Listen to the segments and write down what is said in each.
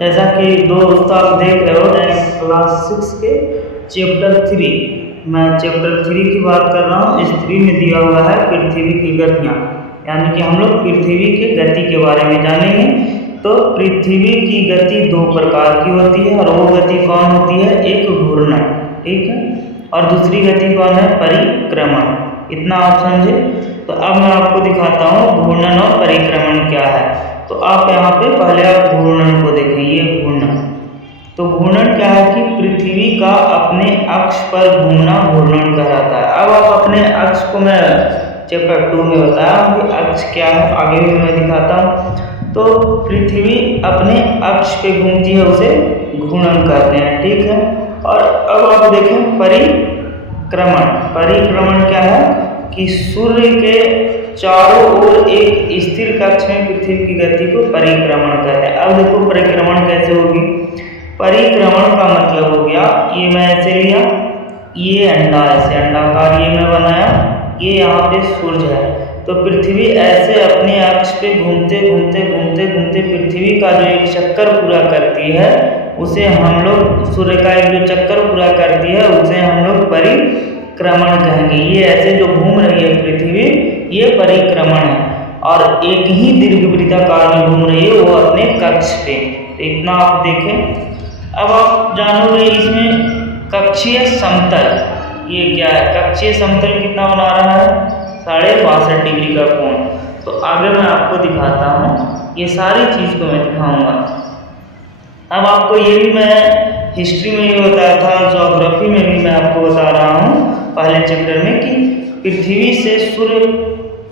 जैसा कि दोस्त आप देख रहे हो क्लास 6 के चैप्टर 3, मैं चैप्टर 3 की बात कर रहा हूँ। इस 3 में दिया हुआ है पृथ्वी की गतियाँ, यानी कि हम लोग पृथ्वी की गति के बारे में जानेंगे। तो पृथ्वी की गति दो प्रकार की होती है, और वो गति कौन होती है? एक घूर्णन, ठीक है, और दूसरी गति कौन है? परिक्रमण। इतना आप समझे। तो अब मैं आपको दिखाता हूँ घूर्णन और परिक्रमण क्या है। तो आप यहाँ पे पहले आप घूर्णन को देखें, ये घूर्णन। तो घूर्णन क्या है कि पृथ्वी का अपने अक्ष पर घूमना घूर्णन कहलाता है। अब आप अपने अक्ष को मैं चैप्टर 2 में बताया कि अक्ष क्या है, आगे भी मैं दिखाता हूँ। तो पृथ्वी अपने अक्ष पे घूमती है, उसे घूर्णन कहते हैं, ठीक है। और अब आप देखें परिक्रमण। परिक्रमण क्या है कि सूर्य के चारों ओर एक स्थिर कक्ष में पृथ्वी की गति को परिक्रमण कहते हैं। अब देखो परिक्रमण कैसे होगी। परिक्रमण का मतलब हो गया, ये मैं ऐसे लिया, ये अंडा, ऐसे अंडाकार ये मैं बनाया, ये यहाँ पे सूर्य है। तो पृथ्वी ऐसे अपने अक्ष पे घूमते घूमते घूमते घूमते पृथ्वी का जो एक चक्कर पूरा करती है, उसे हम लोग, सूर्य का एक जो चक्कर पूरा करती है उसे हम लोग परिक्रमण कहेंगे। ये ऐसे जो घूम रही है पृथ्वी, ये परिक्रमण है। और एक ही दीर्घवृत्ताकार में घूम रही है वो अपने कक्ष पे। तो इतना आप देखें। अब आप जानोगे इसमें कक्षीय समतल ये क्या है। कक्षीय समतल कितना बना रहा है? 62.5 डिग्री का कोण। तो आगे मैं आपको दिखाता हूँ, ये सारी चीज़ को मैं दिखाऊंगा। अब आपको ये भी मैं हिस्ट्री में भी बताया था, ज्योग्राफी में भी मैं आपको बता रहा हूँ पहले चैप्टर में, कि पृथ्वी से सूर्य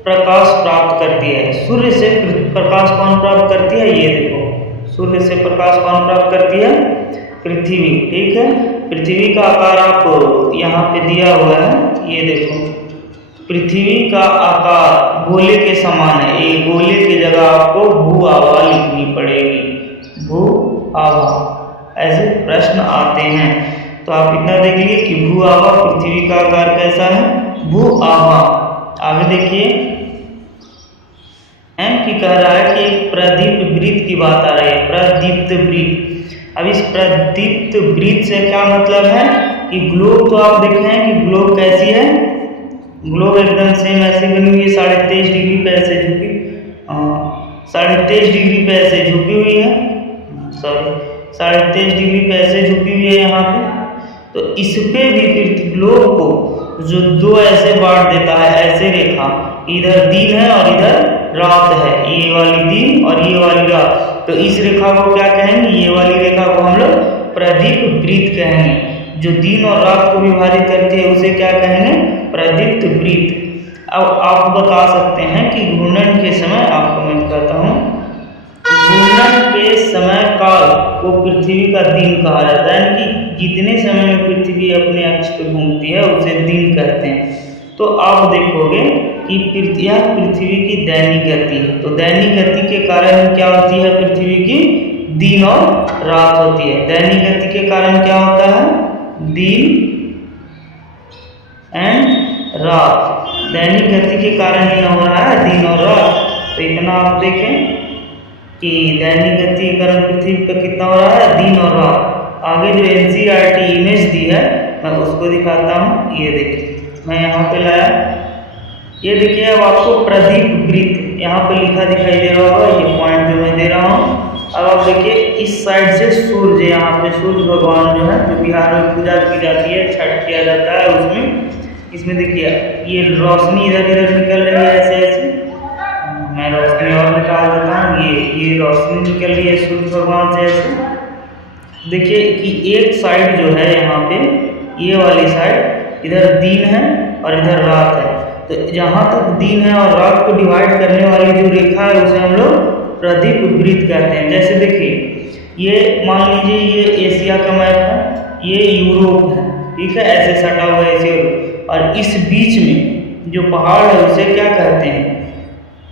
प्रकाश प्राप्त करती है। सूर्य से प्रकाश कौन प्राप्त करती है? ये देखो, सूर्य से प्रकाश कौन प्राप्त करती है? पृथ्वी, ठीक है। पृथ्वी का आकार आपको यहाँ पे दिया हुआ है, ये देखो, पृथ्वी का आकार गोले के समान है। ये गोले की जगह आपको भू आभा लिखनी पड़ेगी, भू आभा, ऐसे प्रश्न आते हैं। तो आप इतना देख लीजिए कि भू आभा, पृथ्वी का आकार कैसा है? भू आभा। आगे देखिए, एम की कह रहा है कि एक प्रदीप्त वृत्त की बात आ रही है, प्रदीप्त वृत्त। अब इस प्रदीप्त वृत्त से क्या मतलब है कि ग्लोब, तो आप देखे हैं कि ग्लोब कैसी है, ग्लोब एकदम सेम ऐसे बनी हुई है, 23.5 डिग्री पे ऐसे झुकी, 23.5 डिग्री पे ऐसे झुकी हुई है, सॉरी 23.5 डिग्री पे ऐसे झुकी हुई है यहाँ पे। तो इस पे भी फिर ग्लोब को जो दो ऐसे बांट देता है, ऐसे रेखा, इधर दिन है और इधर रात है, ये वाली दिन और ये वाली रात। तो इस रेखा को क्या कहेंगे? ये वाली रेखा को हम लोग प्रदीप्त वृत्त कहेंगे। जो दिन और रात को विभाजित करती है उसे क्या कहेंगे? प्रदीप्त वृत्त। अब आप बता सकते हैं कि घूर्णन के समय, आपको मैं कहता हूँ, घूर्णन के समय काल को पृथ्वी का दिन कहा जाता है, यानी कि जितने समय में पृथ्वी अपने अक्ष पर घूमती है उसे दिन कहते हैं। तो आप देखोगे कि यह पृथ्वी की दैनिक गति है। तो दैनिक गति के कारण क्या होती है? पृथ्वी की दिन और रात होती है। दैनिक गति के कारण क्या होता है? दिन एंड रात। दैनिक गति के कारण ये हो रहा है दिन और रात। तो इतना आप देखें कि दैनिक गति के कारण पृथ्वी पर कितना हो रहा है? दिन और रात। आगे जो NCERT इमेज दी है मैं उसको दिखाता हूँ। ये देखिए, मैं यहाँ पे लाया, ये देखिए। अब आपको प्रदीप्त वृत्त यहाँ पे लिखा दिखाई दे रहा होगा, ये पॉइंट जो मैं दे रहा हूँ। अब आप देखिए, इस साइड से सूर्य, यहाँ पे सूर्य भगवान जो है, जो बिहार में पूजा की जाती है, छठ किया जाता है उसमें, इसमें देखिए ये रोशनी इधर इधर निकल रही है, ऐसे ऐसे। मैं रोशनी और निकाल देता हूँ, ये रोशनी निकल रही है सूर्य भगवान से ऐसे। देखिए कि एक साइड जो है यहाँ पे, ये वाली साइड, इधर दिन है और इधर रात है। तो जहाँ तक दिन है और रात को डिवाइड करने वाली जो रेखा है उसे हम लोग प्रदीप्त वृत्त कहते हैं। जैसे देखिए, ये मान लीजिए ये एशिया का मैप है, ये यूरोप है, ठीक है, ऐसे सटा हुआ है ऐसे। और इस बीच में जो पहाड़ है उसे क्या कहते हैं?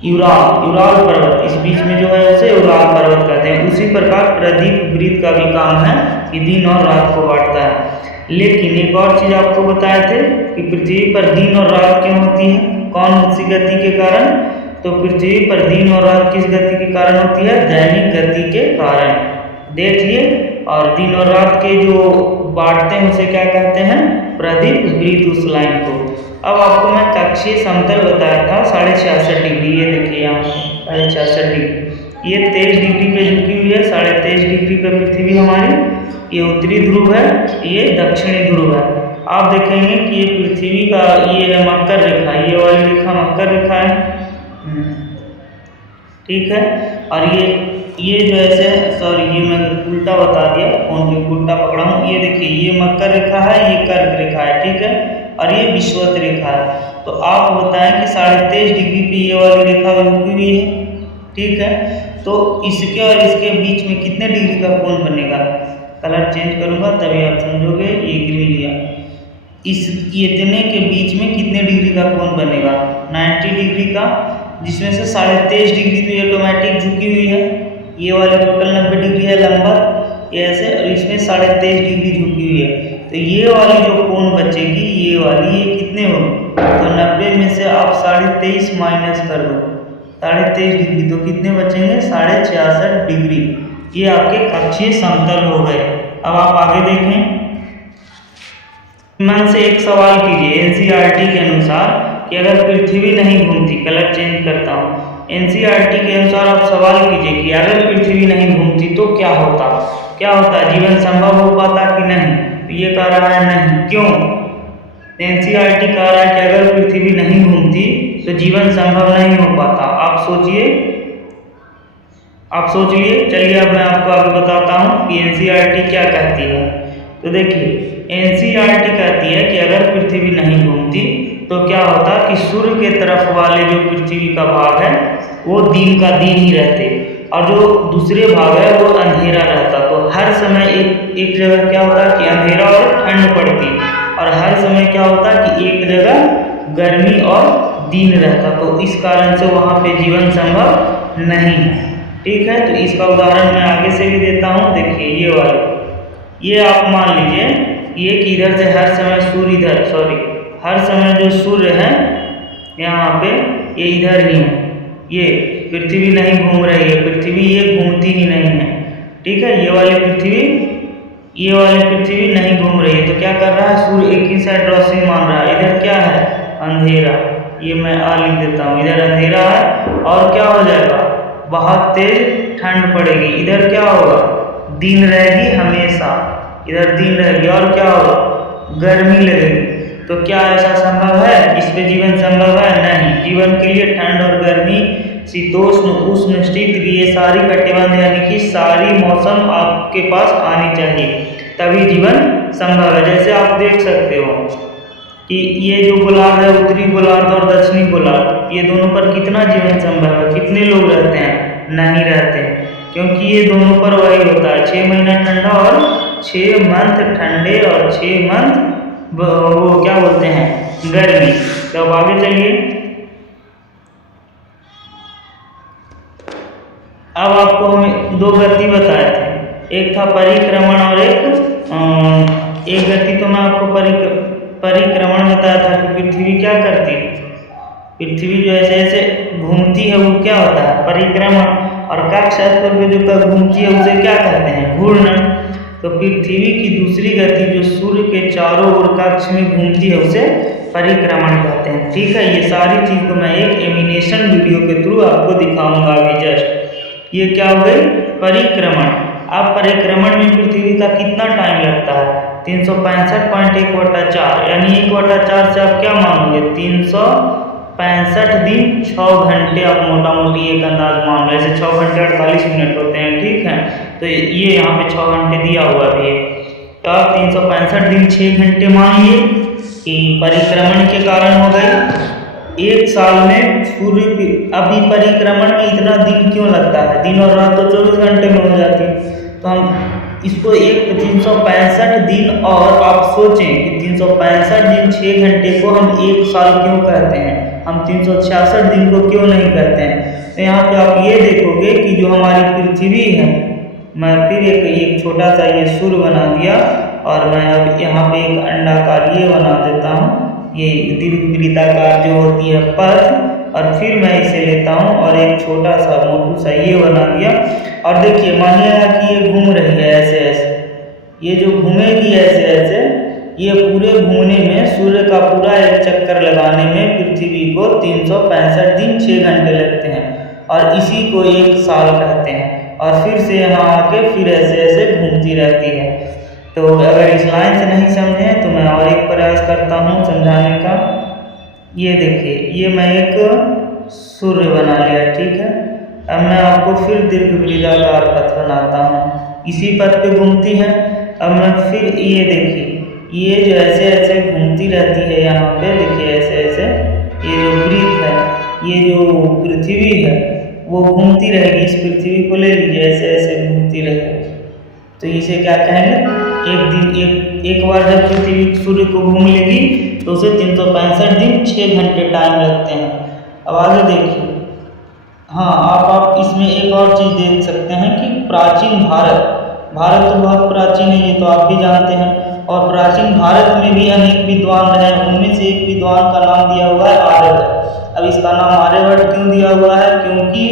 यूराल पर्वत। इस बीच में जो है उसे यूराल पर्वत कहते हैं। उसी प्रकार प्रदीप्त वृत्त का भी काम है कि दिन और रात को बांटता है। लेकिन एक और चीज आपको बताए थे कि पृथ्वी पर दिन और रात क्यों होती है, कौन सी गति के कारण? तो पृथ्वी पर दिन और रात किस गति के कारण होती है? दैनिक गति के कारण। देखिए। और दिन और रात के जो बांटते हैं उसे क्या कहते हैं, प्रदीप वृत्त उस लाइन को। अब आपको मैं कक्षीय समतल बताया था 66.5 डिग्री, ये देखिए यहाँ 66.5 डिग्री, ये 23 डिग्री पे झुकी हुई है, 23.5 डिग्री पे पृथ्वी हमारी, ये उत्तरी ध्रुव है, ये दक्षिणी ध्रुव है। आप देखेंगे कि ये पृथ्वी का ये है मकर रेखा, ये वाली रेखा मकर रेखा है, ठीक है। और ये जो ऐसे, सॉरी ये मैं उल्टा बता दिया, फोन पे उल्टा पकड़ा हूँ। ये देखिए ये मकर रेखा है, ये कर्क रेखा है, ठीक है, और ये विषुवत रेखा है। तो आप बताएं कि 23.5 डिग्री पे ये वाली रेखा झुकी हुई है, ठीक है। तो इसके और इसके बीच में कितने डिग्री का कोण बनेगा, कलर चेंज करूँगा तभी आप समझोगे। ये ग्रीन लिया, इस इतने के बीच में कितने डिग्री का कोण बनेगा, 90 डिग्री का, जिसमें से 23.5 डिग्री तो ये ऑटोमेटिक झुकी हुई है, ये वाली टोटल 90 डिग्री है लंबा, ये ऐसे, और इसमें 23.5 डिग्री झुकी हुई है। तो ये वाली जो कोण बचेगी, ये वाली, ये कितने होगी, तो 90 में से आप 23.5 माइनस कर दो, 23.5 डिग्री, तो कितने बचेंगे, 66.5 डिग्री। ये आपके कक्षीय समतल हो गए। अब आप आगे देखें, मन से एक सवाल कीजिए एनसीईआरटी के अनुसार कि अगर पृथ्वी नहीं घूमती, कलर चेंज करता हूँ, एनसीईआरटी के अनुसार आप सवाल कीजिए कि अगर पृथ्वी नहीं घूमती तो क्या होता, जीवन संभव हो पाता कि नहीं। तो ये कह रहा है नहीं, क्यों, एनसीईआरटी कह रहा है कि अगर पृथ्वी नहीं घूमती तो जीवन संभव नहीं हो पाता। आप सोच लिए। चलिए अब मैं आपको आगे बताता हूँ कि एनसीईआरटी क्या कहती है। तो देखिए एनसीईआरटी कहती है कि अगर पृथ्वी नहीं घूमती तो क्या होता कि सूर्य के तरफ वाले जो पृथ्वी का भाग है वो दिन का दिन ही रहते, और जो दूसरे भाग है वो अंधेरा रहता। तो हर समय एक जगह क्या होता कि अंधेरा और ठंड पड़ती, और हर समय क्या होता कि एक जगह गर्मी और दिन रहता। तो इस कारण से वहाँ पे जीवन संभव नहीं है, ठीक है। तो इसका उदाहरण मैं आगे से भी देता हूँ। देखिए ये वाला, ये आप मान लीजिए ये कि इधर से हर समय सूर्य इधर, हर समय जो सूर्य है यहाँ पे ये इधर ही है, ये पृथ्वी नहीं घूम रही है, पृथ्वी ये घूमती ही नहीं है, ठीक है। ये वाली पृथ्वी नहीं घूम रही है, तो क्या कर रहा है, सूर्य एक ही साइड रोशनी मान रहा है, इधर क्या है, अंधेरा, ये मैं आ लिख देता हूँ, इधर अंधेरा है, और क्या हो जाएगा, बहुत तेज ठंड पड़ेगी, इधर क्या होगा, दिन रहेगी हमेशा, इधर दिन रहेगी, और क्या होगा, गर्मी लगेगी। तो क्या ऐसा संभव है, इस पे जीवन संभव है, नहीं। जीवन के लिए ठंड और गर्मी, शीतोष्ण उष्ण शीत, ये सारी कटिबंध यानी कि सारी मौसम आपके पास आनी चाहिए, तभी जीवन संभव है। जैसे आप देख सकते हो कि ये जो गोलार्ध है, उत्तरी गोलार्ध और दक्षिणी गोलार्ध, ये दोनों पर कितना जीवन संभव है, कितने लोग रहते हैं, नहीं रहते हैं, क्योंकि ये दोनों पर वही होता है, 6 महीना ठंडा और 6 मंथ ठंडे और 6 मंथ वो क्या बोलते हैं, गर्मी। तो अब आगे चलिए, अब आपको हम 2 गति बताए थे, एक था परिक्रमण और एक गति तो मैं आपको परिक्रमण बताया था कि पृथ्वी क्या करती है, पृथ्वी जो ऐसे ऐसे घूमती है वो क्या होता है, परिक्रमण, और कक्ष पे जो घूमती है उसे क्या कहते हैं, घूर्णन। तो पृथ्वी की दूसरी गति जो सूर्य के चारों ओर कक्ष में घूमती है उसे परिक्रमण कहते हैं, ठीक है। ये सारी चीज़ को मैं एक एनिमेशन वीडियो के थ्रू आपको दिखाऊंगा अभी जस्ट। ये क्या हो गई, परिक्रमण। अब परिक्रमण में पृथ्वी का कितना टाइम लगता है, 365.1/4, यानी 1/4 से आप क्या मानोगे, 365 दिन 6 घंटे, आप मोटा मोटी एक अंदाज मान लो, ऐसे 6 घंटे 48 मिनट होते हैं, ठीक है। तो ये यहाँ पे 6 घंटे दिया हुआ भी है, तो आप 365 दिन 6 घंटे मानिए कि परिक्रमण के कारण हो गई। एक साल में सूर्य अभी परिक्रमण में इतना दिन क्यों लगता है, दिन और रात तो 24 घंटे में हो जाती है। तो हम इसको 365 दिन, और आप सोचें कि 365 दिन 6 घंटे को हम एक साल क्यों कहते हैं, हम 366 दिन को क्यों नहीं कहते हैं। तो यहाँ पे आप ये देखोगे कि जो हमारी पृथ्वी है, मैं फिर एक छोटा सा ये सूर्य बना दिया, और मैं अब यहाँ पे एक अंडाकार ये बना देता हूँ, ये दीर्घवृत्ताकार जो होती है पथ, और फिर मैं इसे लेता हूँ और एक छोटा सा मोटू सा ये बना दिया। और देखिए मानिएगा कि ये घूम रही ये जो घूमेगी ऐसे ऐसे, ये पूरे घूमने में सूर्य का पूरा एक चक्कर लगाने में पृथ्वी को 365 दिन 6 घंटे लगते हैं और इसी को 1 साल कहते हैं। और फिर से यहाँ आके फिर ऐसे ऐसे घूमती रहती है। तो अगर इस लाइन से नहीं समझे तो मैं और एक प्रयास करता हूँ समझाने का। ये देखिए, ये मैं एक सूर्य बना लिया, ठीक है। अब मैं आपको फिर दीर्घवृत्ताकार पथ बनाता हूँ, इसी पथ पे घूमती है। अब मैं फिर ये देखिए, ये जो ऐसे ऐसे घूमती रहती है यहाँ पे, देखिए ऐसे ऐसे, ये जो वृत्त है, ये जो पृथ्वी है वो घूमती रहेगी। इस पृथ्वी को ले लीजिए, ऐसे ऐसे घूमती रहेगी। तो इसे क्या कहेंगे, एक बार जब पृथ्वी सूर्य को घूम लेगी तो उसे 365 दिन 6 घंटे टाइम लगते हैं। अब आगे देखिए, हाँ आप इसमें एक और चीज़ देख सकते हैं कि प्राचीन भारत तो बहुत प्राचीन है, ये तो आप भी जानते हैं। और प्राचीन भारत में भी अनेक विद्वान रहे, उनमें से एक विद्वान का नाम दिया हुआ है आर्यभट्ट। अब इसका नाम आर्यभट्ट क्यों दिया हुआ है, क्योंकि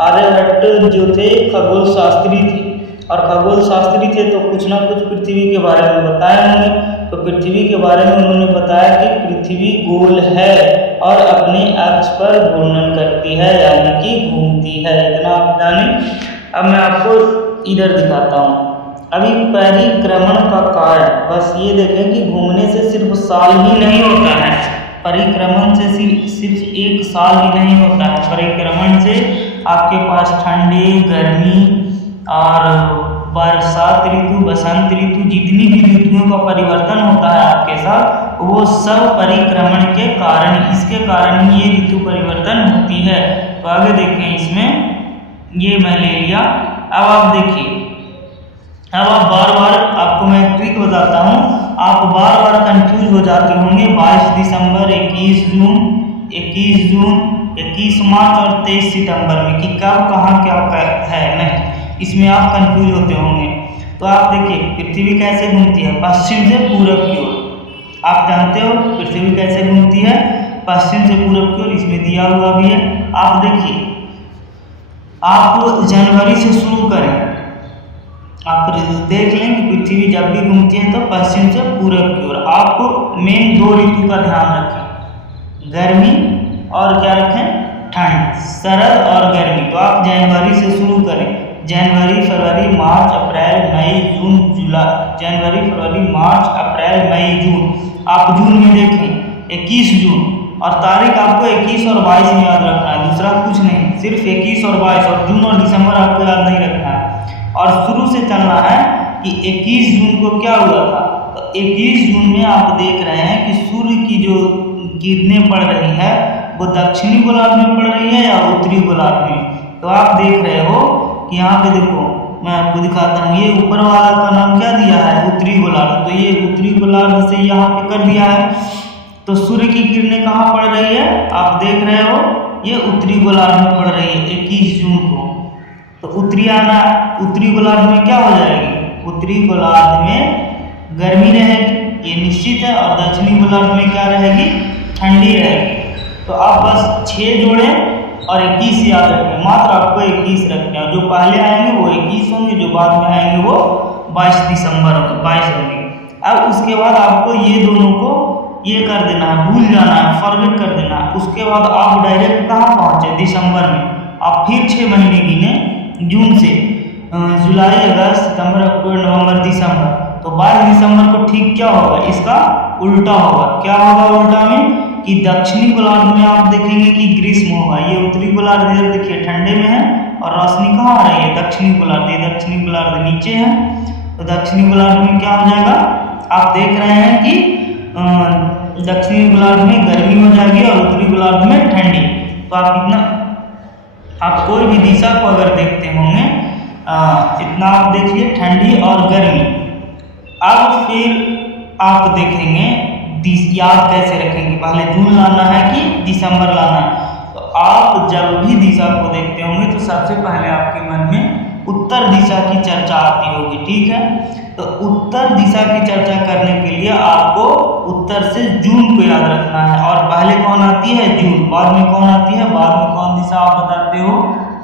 आर्यभट्ट जो थे खगोल शास्त्री थे, और खगोल शास्त्री थे तो कुछ ना कुछ पृथ्वी के बारे में बताए होंगे। तो पृथ्वी के बारे में उन्होंने बताया कि पृथ्वी गोल है और अपने अक्ष पर घूर्णन करती है, यानी कि घूमती है। इतना आप जाने। अब मैं आपको इधर दिखाता हूँ। अभी परिक्रमण का कारण बस ये देखें कि घूमने से सिर्फ साल ही नहीं होता है, परिक्रमण से सिर्फ 1 साल ही नहीं होता है। परिक्रमण से आपके पास ठंडी, गर्मी और बरसात ऋतु, बसंत ऋतु, जितनी भी ऋतुओं का परिवर्तन होता है आपके साथ, वो सब परिक्रमण के कारण, इसके कारण ही ये ऋतु परिवर्तन होती है। तो आगे देखें, इसमें ये मैं ले लिया। अब आप देखिए, अब आप बार बार आपको मैं ट्रिक बताता हूँ, आप बार बार कंफ्यूज हो जाते होंगे 22 दिसंबर, 21 जून, 21 जून, 21 मार्च और 23 सितंबर में कि कब कहाँ क्या है। नहीं, इसमें आप कंफ्यूज होते होंगे। तो आप देखिए, पृथ्वी कैसे घूमती है, पश्चिम से पूरब की ओर। आप जानते हो पृथ्वी कैसे घूमती है, पश्चिम से पूरब की ओर, इसमें दिया हुआ भी है। आप देखिए, आप जनवरी से शुरू करें, आप देख लें कि पृथ्वी जब भी घूमती है तो पश्चिम से पूरब की ओर। आपको मेन 2 ऋतु का ध्यान रखें, गर्मी और क्या रखें, ठंड, शरद और गर्मी। तो आप जनवरी से शुरू करें, जनवरी, फरवरी, मार्च, अप्रैल, मई, जून, जुलाई। जनवरी, फरवरी, मार्च, अप्रैल, मई, जून। आप जून में देखें 21 जून, और तारीख आपको 21 और 22 में याद रखना है, दूसरा कुछ नहीं, सिर्फ 21 और 22, और जून और दिसंबर आपको याद नहीं रखना है। और शुरू से चलना है कि 21 जून को क्या हुआ था। तो 21 जून में आप देख रहे हैं कि सूर्य की जो किरणें पड़ रही है वो दक्षिणी गोलार्ध में पड़ रही है या उत्तरी गोलार्ध में। तो आप देख रहे हो कि यहाँ पे देखो, मैं आपको दिखाता हूँ, ये ऊपर वाला का नाम क्या दिया है, उत्तरी गोलार्ध। तो ये उत्तरी गोलार्ध से यहाँ पे कर दिया है। तो सूर्य की किरणें कहाँ पड़ रही है, आप देख रहे हो, ये उत्तरी गोलार्ध में पड़ रही है 21 जून को। तो उत्तरी गोलार्ध में क्या हो जाएगी, उत्तरी गोलार्ध में गर्मी रहेगी, ये निश्चित है, और दक्षिणी गोलार्ध में क्या रहेगी, ठंडी रहेगी। तो आप बस 6 जोड़ें और 21 याद रखें, मात्र आपको 21 रखना है। जो पहले आएंगे वो 21 होंगे, जो बाद में आएंगे वो 22 दिसंबर होंगे, 22 होंगे। अब उसके बाद आपको ये दोनों को ये कर देना है, भूल जाना है, फॉरगेट कर देना है। उसके बाद आप डायरेक्ट कहाँ पहुँचे, दिसंबर में। आप फिर 6 महीने गिने, जून से जुलाई, अगस्त, सितंबर, अक्टूबर, नवंबर, दिसंबर। तो 22 दिसंबर को ठीक क्या होगा, इसका उल्टा होगा। क्या होगा उल्टा में, कि दक्षिणी गोलार्ध में आप देखेंगे कि ग्रीष्म होगा। ये उत्तरी गोलार्ध इधर देखिए ठंडे में है, और रोशनी कहाँ आ रही है, दक्षिणी गोलार्ध। ये दक्षिणी गोलार्ध नीचे है, तो दक्षिणी गोलार्ध में क्या हो जाएगा, आप देख रहे हैं कि दक्षिणी गोलार्ध में गर्मी हो जाएगी और उत्तरी गोलार्ध में ठंडी। तो आप कोई भी दिशा को अगर देखते होंगे, इतना आप देखिए, ठंडी और गर्मी। अब फिर आप देखेंगे याद कैसे रखेंगे, पहले जून लाना है कि दिसंबर लाना है। तो आप जब भी दिशा को देखते होंगे तो सबसे पहले आपके मन में उत्तर दिशा की चर्चा आती होगी, ठीक है। तो उत्तर दिशा की चर्चा करने के लिए आपको उत्तर से जून को याद रखना है, और पहले कौन आती है, जून, बाद में कौन आती है, बाद में कौन दिशा आप बताते हो,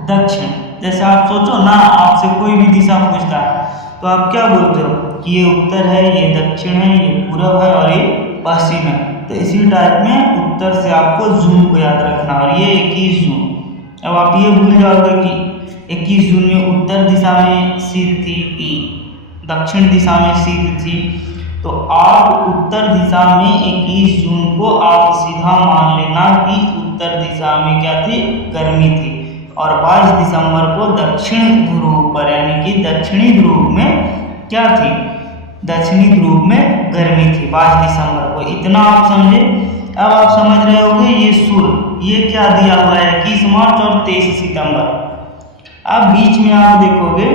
दक्षिण। जैसे आप सोचो ना, आपसे कोई भी दिशा पूछता है तो आप क्या बोलते हो कि ये उत्तर है, ये दक्षिण है, ये पूरब है और ये पश्चिम है। तो इसी टाइप में उत्तर से आपको जून को याद रखना, और ये 21 जून। अब आप ये भूल जाओगे कि 21 जून में उत्तर दिशा में शीत थी, दक्षिण दिशा में शीत थी, तो आप उत्तर दिशा में 21 जून को आप सीधा मान लेना कि उत्तर दिशा में क्या थी, गर्मी थी। और 22 दिसंबर को दक्षिण ध्रुव पर यानी कि दक्षिणी ध्रुव में क्या थी, दक्षिणी ध्रुव में गर्मी थी 22 दिसंबर को। इतना आप समझे। अब आप समझ रहे होंगे ये सूर्य ये क्या दिया हुआ है 21 मार्च और 23 सितंबर। अब बीच में आप देखोगे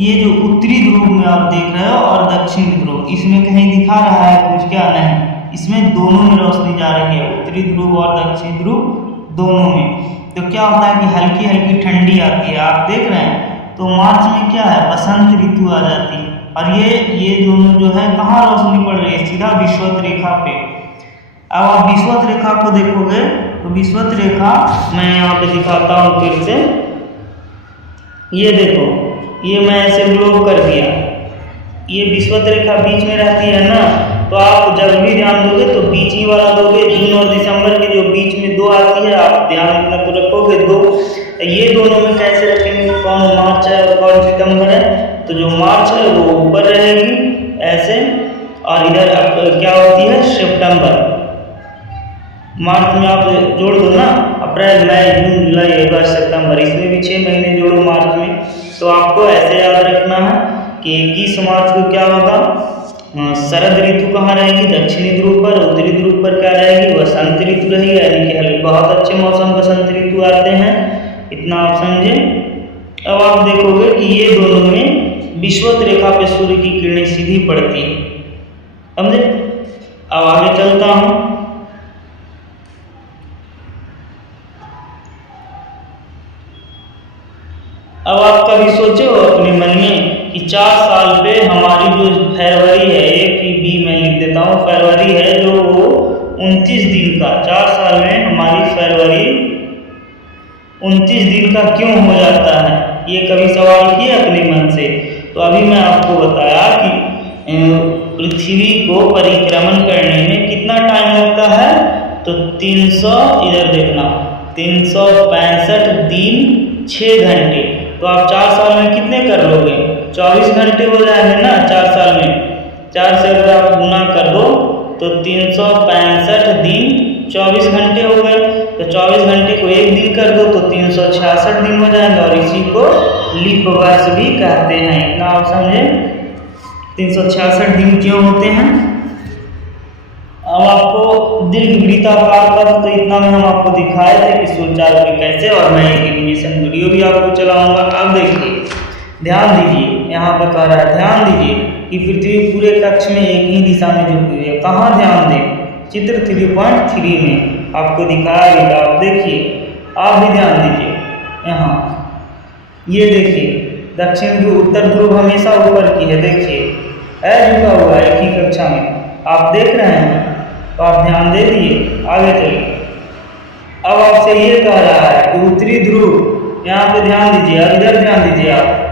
ये जो उत्तरी ध्रुव में आप देख रहे हो और दक्षिणी ध्रुव, इसमें कहीं दिखा रहा है कुछ क्या, नहीं, इसमें दोनों में रोशनी जा रही है, उत्तरी ध्रुव और दक्षिणी ध्रुव दोनों में। तो क्या होता है कि हल्की हल्की ठंडी आती है, आप देख रहे हैं। तो मार्च में क्या है, बसंत ऋतु आ जाती है, और ये दोनों जो है कहाँ रोशनी पड़ रही है, सीधा विषुवत रेखा पे। अब आप विषुवत रेखा को देखोगे तो विषुवत रेखा मैं यहाँ पे दिखाता हूँ फिर से। ये देखो, ये मैं ऐसे ग्लोब कर दिया, ये विषुवत रेखा बीच में रहती है ना, तो आप जब भी ध्यान दोगे तो बीच ही वाला दोगे। जून और दिसंबर के जो बीच में 2 आती है, आप ध्यान इतना तो रखोगे 2। ये दोनों में कैसे रखेंगे, कौन मार्च है और कौन सितंबर है। तो जो मार्च है वो ऊपर रहेगी ऐसे, और इधर क्या होती है सितंबर। मार्च में आप जोड़ दो ना, अप्रैल मई जून जुलाई अगस्त सितंबर, इसमें भी 6 महीने जोड़ो मार्च में। तो आपको ऐसे याद रखना है कि 21 मार्च को क्या होगा, शरद ऋतु कहाँ रहेगी, दक्षिणी ध्रुव पर। उत्तरी ध्रुव पर क्या रहेगी, वसंत ऋतु रहेगी, यानी कि बहुत अच्छे मौसम बसंत ऋतु आते हैं। इतना आप समझे। अब आप देखोगे कि ये दोनों में विषुवत रेखा पे सूर्य की किरणें सीधी पड़ती है, समझे। अब आगे चलता हूँ। अब आप कभी सोचे हो अपने मन में कि 4 साल पे हमारी जो फरवरी है, एक ही बी मैं लिख देता हूँ, फरवरी है जो वो 29 दिन का, 4 साल में हमारी फरवरी 29 दिन का क्यों हो जाता है, ये कभी सवाल किए अपने मन से। तो अभी मैं आपको बताया कि पृथ्वी को परिक्रमण करने में कितना टाइम लगता है, तो 300, इधर देखना, 365 दिन 6 घंटे। तो आप 4 साल में कितने कर लोगे, 24 घंटे हो जाएंगे ना 4 साल में। 4 से अगर आप गुना कर दो तो 365 दिन 24 घंटे हो गए। तो 24 घंटे को एक दिन कर दो तो 366 दिन हो जाएंगे, और इसी को लीप वर्ष भी कहते हैं। इतना आप समझे। 366 दिन क्यों होते हैं। अब आपको दीर्घ वृत्ताकार पथ, तो इतना में हम आपको दिखाए थे कि सूर्यास्त पे कैसे, और मैं एक एनिमेशन वीडियो भी आपको चलाऊंगा। अब देखिए, ध्यान दीजिए, यहाँ पे कह रहा है ध्यान दीजिए कि पृथ्वी पूरे कक्ष में एक ही दिशा में झुकी हुई है। कहाँ ध्यान दें, चित्र 3.3 में आपको दिखाया गया। आप देखिए, आप भी ध्यान दीजिए। यहाँ ये देखिए, दक्षिण ध्रुव उत्तर ध्रुव हमेशा ऊपर की है, देखिए है झुका हुआ है एक ही कक्षा में, आप देख रहे हैं। तो आप ध्यान दे दिए, आगे चलिए। अब आपसे ये कह रहा है कि उत्तरी ध्रुव, यहाँ पे ध्यान दीजिए, अब इधर ध्यान दीजिए। आप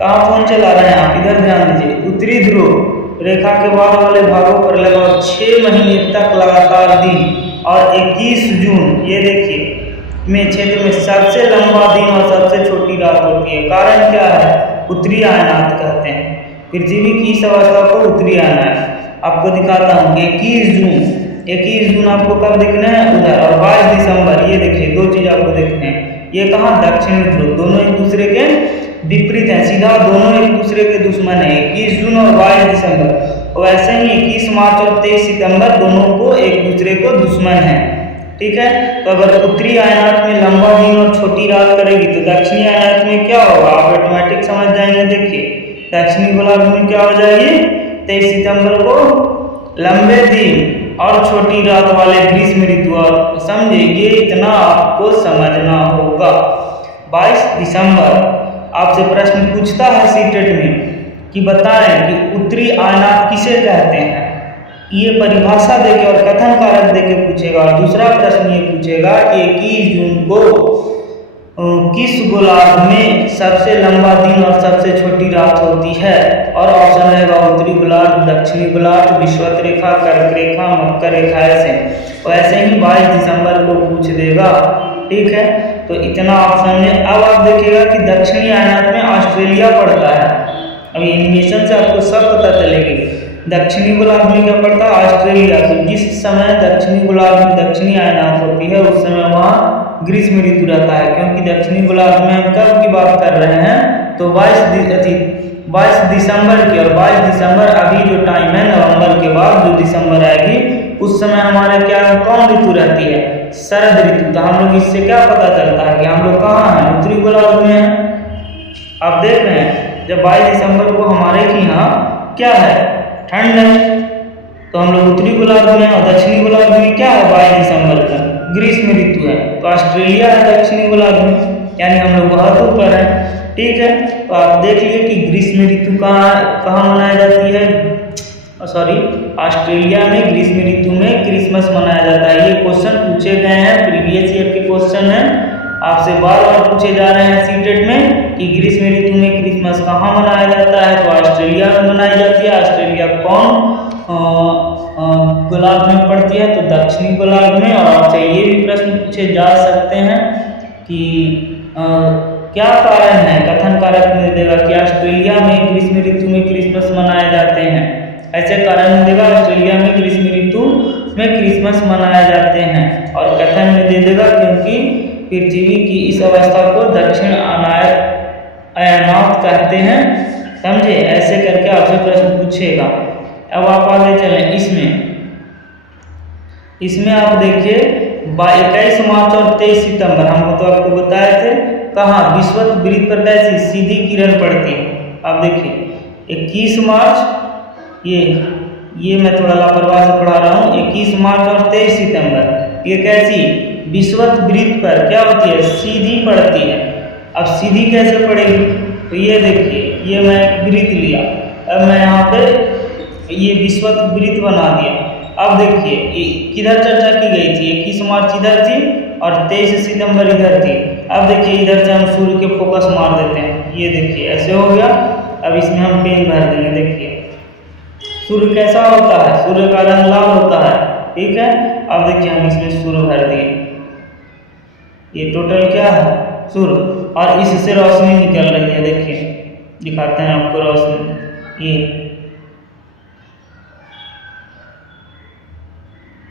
कहाँ फोन चला रहे हैं, आप इधर ध्यान दीजिए। उत्तरी ध्रुव रेखा के बाद वाले भागों पर लगभग 6 महीने तक लगातार दिन, और 21 जून ये देखिए में क्षेत्र में सबसे लंबा दिन और सबसे छोटी रात होती है। कारण क्या है, उत्तरी आयनात कहते हैं। पृथ्वी की इस अवस्था को उत्तरी आयनात। आपको दिखाता हूँ कि 21 जून आपको कब दिखना है, उधर, और 22 दिसंबर ये देखिए, 2 चीज आपको देखने हैं। ये कहाँ, दक्षिण ध्रुव, दोनों एक दूसरे के विपरीत हैं, सीधा दोनों एक दूसरे के दुश्मन है, 21 जून और 22 दिसंबर। वैसे ही 21 मार्च और 23 सितंबर दोनों को एक दूसरे को दुश्मन है, ठीक है। तो अगर उत्तरी आयनात में लंबा दिन और छोटी रात करेगी तो दक्षिणी आयनात में क्या होगा, आप ऑटोमेटिक समझ जाएंगे। देखिए, दक्षिणी गोलार्ध में क्या हो जाएगी, 23 सितंबर को लंबे दिन और छोटी रात वाले ग्रीष्म ऋतु, और समझे, ये इतना आपको समझना होगा। 22 दिसंबर आपसे प्रश्न पूछता है सीटेट में कि बताएं कि उत्तरी आयनात किसे कहते हैं। ये परिभाषा देके और कथन कारक देके पूछेगा। और दूसरा प्रश्न ये पूछेगा कि 21 जून को किस गोलार्ध में सबसे लंबा दिन और सबसे छोटी रात होती है? और ऑप्शन रहेगा उत्तरी गोलार्ध, दक्षिणी गोलार्ध, विषुवत रेखा, कर्क रेखा, मकर रेखा। ऐसे तो ऐसे ही 22 दिसंबर को पूछ देगा। ठीक है, तो इतना ऑप्शन में। अब आप देखिएगा कि दक्षिणी आयनात में ऑस्ट्रेलिया पड़ता है। अभी एनिमेशन से आपको सब पता चलेगी। दक्षिणी गोलार्ध में क्या पड़ता है? ऑस्ट्रेलिया। तो जिस समय दक्षिणी गोलार्ध में दक्षिणी आयनात होती है उस समय वहाँ ग्रीष्म ऋतु रहता है, क्योंकि दक्षिणी गोलार्ध में हम कब की बात कर रहे हैं? तो 22 दिसंबर की। और 22 दिसंबर अभी जो टाइम है नवंबर के बाद जो दिसंबर आएगी उस समय हमारे क्या कौन ऋतु रहती है? शरद ऋतु। तो हम लोग इससे क्या पता चलता है कि हम लोग कहाँ हैं? उत्तरी गोलार्ध में हैं। आप देख रहे हैं जब 22 दिसंबर को हमारे यहाँ क्या है? ठंड है। तो हम लोग उत्तरी गोलार्ध में और दक्षिणी गोलार्ध में क्या है? 22 दिसंबर को ग्रीष्म ऋतु है। तो ऑस्ट्रेलिया है दक्षिणी गोलार्ध में, यानी हम लोग बहुत ऊपर हैं। ठीक है, तो आप देख लीजिए कि ग्रीष्म ऋतु कहाँ मनाई जाती है? सॉरी, ऑस्ट्रेलिया में ग्रीष्म ऋतु में क्रिसमस मनाया जाता है। ये क्वेश्चन पूछे गए हैं, प्रीवियस ईयर के क्वेश्चन है, आपसे बार बार पूछे जा रहे हैं सीटेट में कि ग्रीष्म ऋतु में क्रिसमस कहाँ मनाया जाता है? तो ऑस्ट्रेलिया में मनाई जाती है। ऑस्ट्रेलिया कौन गोलार्ध में पड़ती है? तो दक्षिणी गोलार्ध में। और आपसे ये भी प्रश्न पूछे जा सकते हैं कि क्या कारण है? कथन कारक में देगा कि ऑस्ट्रेलिया में ग्रीष्म ऋतु में क्रिसमस मनाए जाते हैं। ऐसे कारण देगा ऑस्ट्रेलिया में ग्रीष्म ऋतु में क्रिसमस मनाए जाते हैं। और कथन में दे देगा क्योंकि पृथ्वी की इस अवस्था को दक्षिण अयनात कहते हैं। समझे? ऐसे करके आपसे प्रश्न पूछेगा। अब आप आगे चलें। इसमें आप देखिए 21 मार्च और 23 सितंबर हम तो आपको बताए थे कहाँ? विषुवत वृत्त पर कैसी सीधी किरण पड़ती है। आप देखिए 21 मार्च, ये मैं थोड़ा लापरवाही से पढ़ा रहा हूँ। 21 मार्च और 23 सितंबर ये कैसी विषुवत वृत्त पर क्या होती है? सीधी पड़ती है। अब सीधी कैसे पड़ेगी? तो ये देखिए, ये मैं वृत्त लिया, अब मैं यहाँ पे ये विषुवत वृत्त बना दिया। अब देखिए किधर चर्चा की गई थी? 21 मार्च इधर थी और 23 सितंबर इधर थी। अब देखिए इधर से हम सूर्य के फोकस मार देते हैं। ये देखिए ऐसे हो गया। अब इसमें हम पेन भर देंगे। देखिए सूर्य कैसा होता है? सूर्य का रंग लाल होता है। ठीक है, अब देखिए हम इसमें सूर्य भर दिए। ये टोटल क्या है? सूर्य। और इससे रोशनी निकल रही है। देखिए दिखाते हैं आपको रोशनी।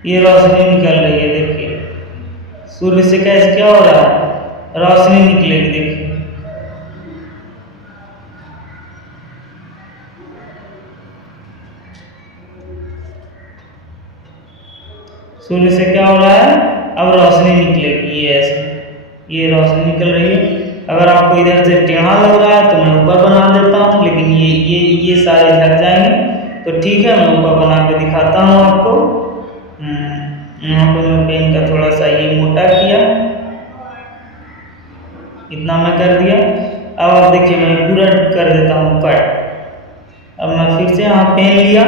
ये रोशनी निकल रही है। देखिए सूर्य से कैसे क्या हो रहा है? रोशनी निकलेगी। देखिए सूर्य से क्या हो रहा है? अब रोशनी निकलेगी। ये ऐसे ये रोशनी निकल रही है। अगर आपको इधर से टेढ़ा लग रहा है तो मैं ऊपर बना देता हूँ, लेकिन ये सारे झड़ जाएंगे। तो ठीक है, मैं ऊपर बना के दिखाता हूँ आपको। यहाँ पे मैं पेन का थोड़ा सा ये मोटा किया, इतना मैं कर दिया। अब आप देखिए मैं पूरा कर देता हूँ कट। अब मैं फिर से यहाँ पेन लिया,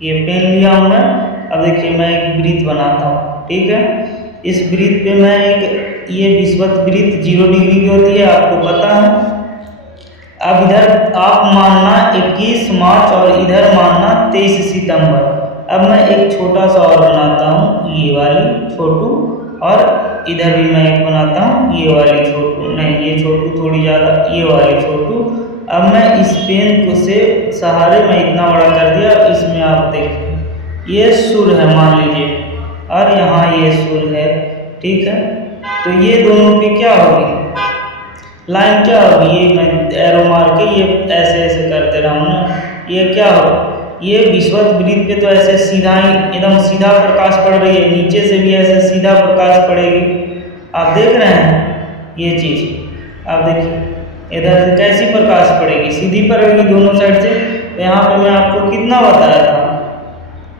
ये पेन लिया हूँ मैं। अब देखिए मैं एक वृत्त बनाता हूँ। ठीक है, इस वृत्त पे मैं ये विषुवत वृत्त 0 डिग्री की होती है, आपको पता है। अब इधर आप मानना 21 मार्च और इधर मानना 23 सितंबर। अब मैं एक छोटा सा और बनाता हूँ, ये वाली छोटू, और इधर भी मैं एक बनाता हूँ, ये वाली छोटू। नहीं, ये छोटू थोड़ी ज़्यादा, ये वाली छोटू। अब मैं इस पेन को से सहारे मैं इतना बड़ा कर दिया। इसमें आप देखिए ये सूर्य है मान लीजिए, और यहाँ ये सूर्य है। ठीक है, तो ये दोनों पे क्या होगी? लाइन क्या होगी? ये मैं एरो मार के ये ऐसे ऐसे करते रहा हूँ ना, ये क्या होगा? ये विषुवत वृत्त पे तो ऐसे सीधा ही एकदम सीधा प्रकाश पड़ रही है, नीचे से भी ऐसे सीधा प्रकाश पड़ेगी। आप देख रहे हैं ये चीज़। आप देखिए इधर से कैसी प्रकाश पड़ेगी? सीधी पड़ेगी दोनों साइड से। तो यहाँ पे मैं आपको कितना बताया था?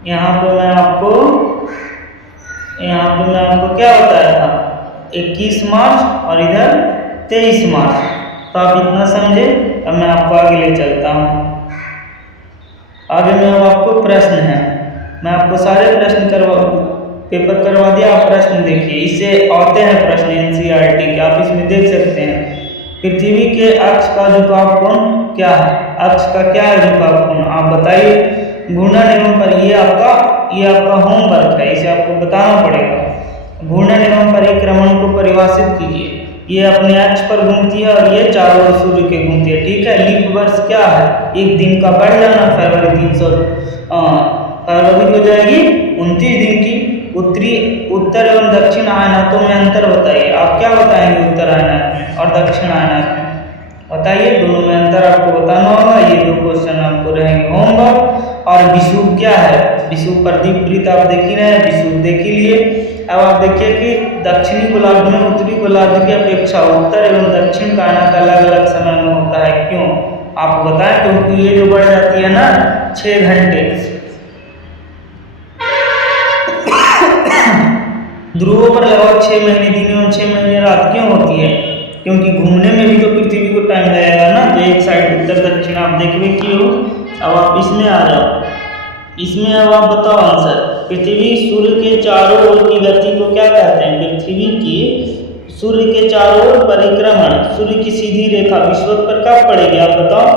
यहाँ पे मैं आपको क्या बताया था? 21 मार्च और इधर 23 मार्च। तो आप इतना समझे। अब मैं आपको आगे ले चलता हूँ। आगे में आपको प्रश्न है, मैं आपको सारे प्रश्न पेपर करवा दिया। आप प्रश्न देखिए, इससे आते हैं प्रश्न एनसीईआरटी के, आप इसमें देख सकते हैं। पृथ्वी के अक्ष का झुकाव कोण क्या है? अक्ष का क्या है झुकाव कोण, आप बताइए। घूर्णन एवं पर ये आपका होमवर्क है, इसे आपको बताना पड़ेगा। घूर्णन एवं परिक्रमण को परिभाषित कीजिए। ये अपने अक्ष पर घूमती है और ये चारों ओर सूर्य के घूमती है, ठीक है। लीप वर्ष क्या है? एक दिन का बढ़ जाना, फरवरी हो जाएगी 29 दिन की। उत्तर एवं दक्षिण आयनातों में अंतर बताइए। आप क्या बताएंगे उत्तर आयनात में और दक्षिण आयनात में, बताइए, दोनों में अंतर आपको बताना होगा। ये 2 क्वेश्चन आपको रहेंगे होमवर्क। और विषुव क्या है? विषुव प्रदीप वृत्त आप देख ही रहे हैं, विषुव देख ही लिए। अब आप देखिए कि दक्षिणी गोलार्ध में उत्तरी गोलार्ध की अपेक्षा उत्तर एवं दक्षिण का आयनात अलग अलग समय में होता है, क्यों? आप बताएं। क्योंकि ये जो बढ़ जाती है ना 6 घंटे। ध्रुवों पर लगभग 6 महीने दिन एवं 6 महीने रात क्यों होती है? क्योंकि घूमने में भी तो पृथ्वी को टाइम लगेगा ना, तो एक साइड उत्तर दक्षिण आप देखिए क्यों। अब आप इसमें आ जाओ, इसमें अब आप बताओ आंसर। पृथ्वी सूर्य के चारों ओर की गति को क्या कहते हैं? पृथ्वी की सूर्य के चारों ओर परिक्रमण, सूर्य की सीधी रेखा विषुवत पर कब पड़ेगी, आप बताओ।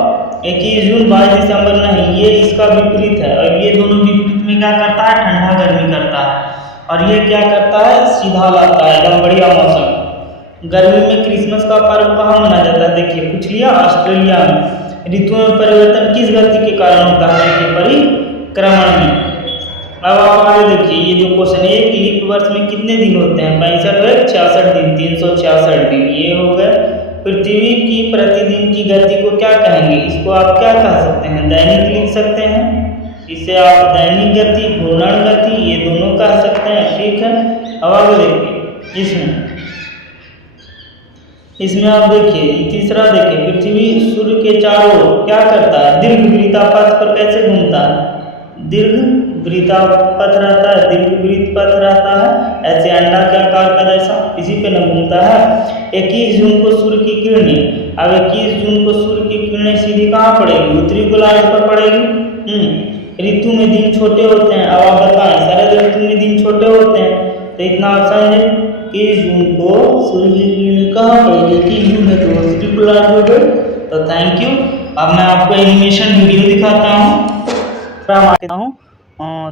21 जून 22 दिसंबर नहीं, ये इसका विपरीत है। और ये दोनों विपरीत में क्या करता है? ठंडा गर्मी करता है। और ये क्या करता है? सीधा लाता है, एकदम बढ़िया मौसम। गर्मी में क्रिसमस का पर्व कहाँ मनाया जाता है? देखिए पूछ लिया, ऑस्ट्रेलिया में। ऋतुओं में परिवर्तन किस गति के कारण होता है? देखिए परिक्रमण में। अब आप आगे देखिए, ये जो क्वेश्चन, एक लीप वर्ष में कितने दिन होते हैं? 65 66 दिन, 366 दिन, ये हो गए। पृथ्वी की प्रतिदिन की गति को क्या कहेंगे? इसको आप क्या कह सकते हैं? दैनिक लिख सकते हैं, इसे आप दैनिक गति, घूर्णन गति, ये दोनों कह सकते हैं, ठीक है। अब आगे देखिए, इसमें आप देखिए तीसरा देखिए, पृथ्वी सूर्य के चारों ओर क्या करता है? दीर्घ वृत्तापथ पर कैसे घूमता है? दीर्घ वृत्तापथ रहता है, दीर्घ वृत्त पथ रहता है, ऐसे अंडा के आकार का जैसा, इसी पे न घूमता है। 21 जून को सूर्य की किरणें, अब 21 जून को सूर्य की किरणें सीधी कहाँ पड़ेगी? उत्तरी गोलार्ध पर पड़ेगी। ऋतु में दिन छोटे होते हैं, अब आप बताएं। शरद ऋतु में दिन छोटे होते हैं, तो इतना आप समझे। 21 जून को सूर्य की किरणें कहाँ पड़ेगी? 21 जून है तो उत्तरी गोलार्ध हो गए। तो थैंक यू। अब मैं आपको एनिमेशन वीडियो दिखाता हूँ।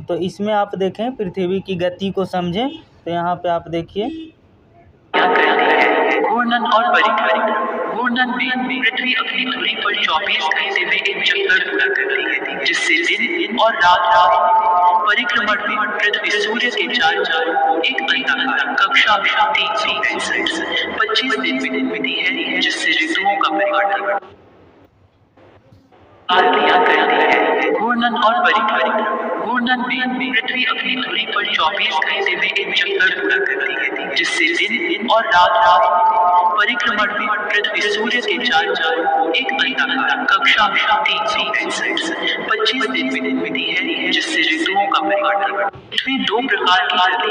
तो इसमें आप देखें, पृथ्वी की गति को समझें। तो यहाँ पे आप देखिए, घूर्णन और परिक्रमण। घूर्णन में पृथ्वी अपनी धुरी पर 24 घंटे में एक चक्कर पूरा करती है, जिससे दिन और रात। परिक्रमण में पृथ्वी सूर्य के चारों एक अंडाकार कक्षा में 25 दिन में घूमती है, जिससे ऋतुओं का परिवर्तन करती है। घूर्णन और परिक्रमण। घूर्णन में पृथ्वी अपनी धुरी पर 24 घंटे में एक चक्कर पूरा करती है, जिससे दिन और रात। परिक्रमण में पृथ्वी सूर्य के चारों एक अंडाकार कक्षा में 25 दिन में घूमती है, जिससे ऋतुओं का परिवर्तन। पृथ्वी 2 प्रकार की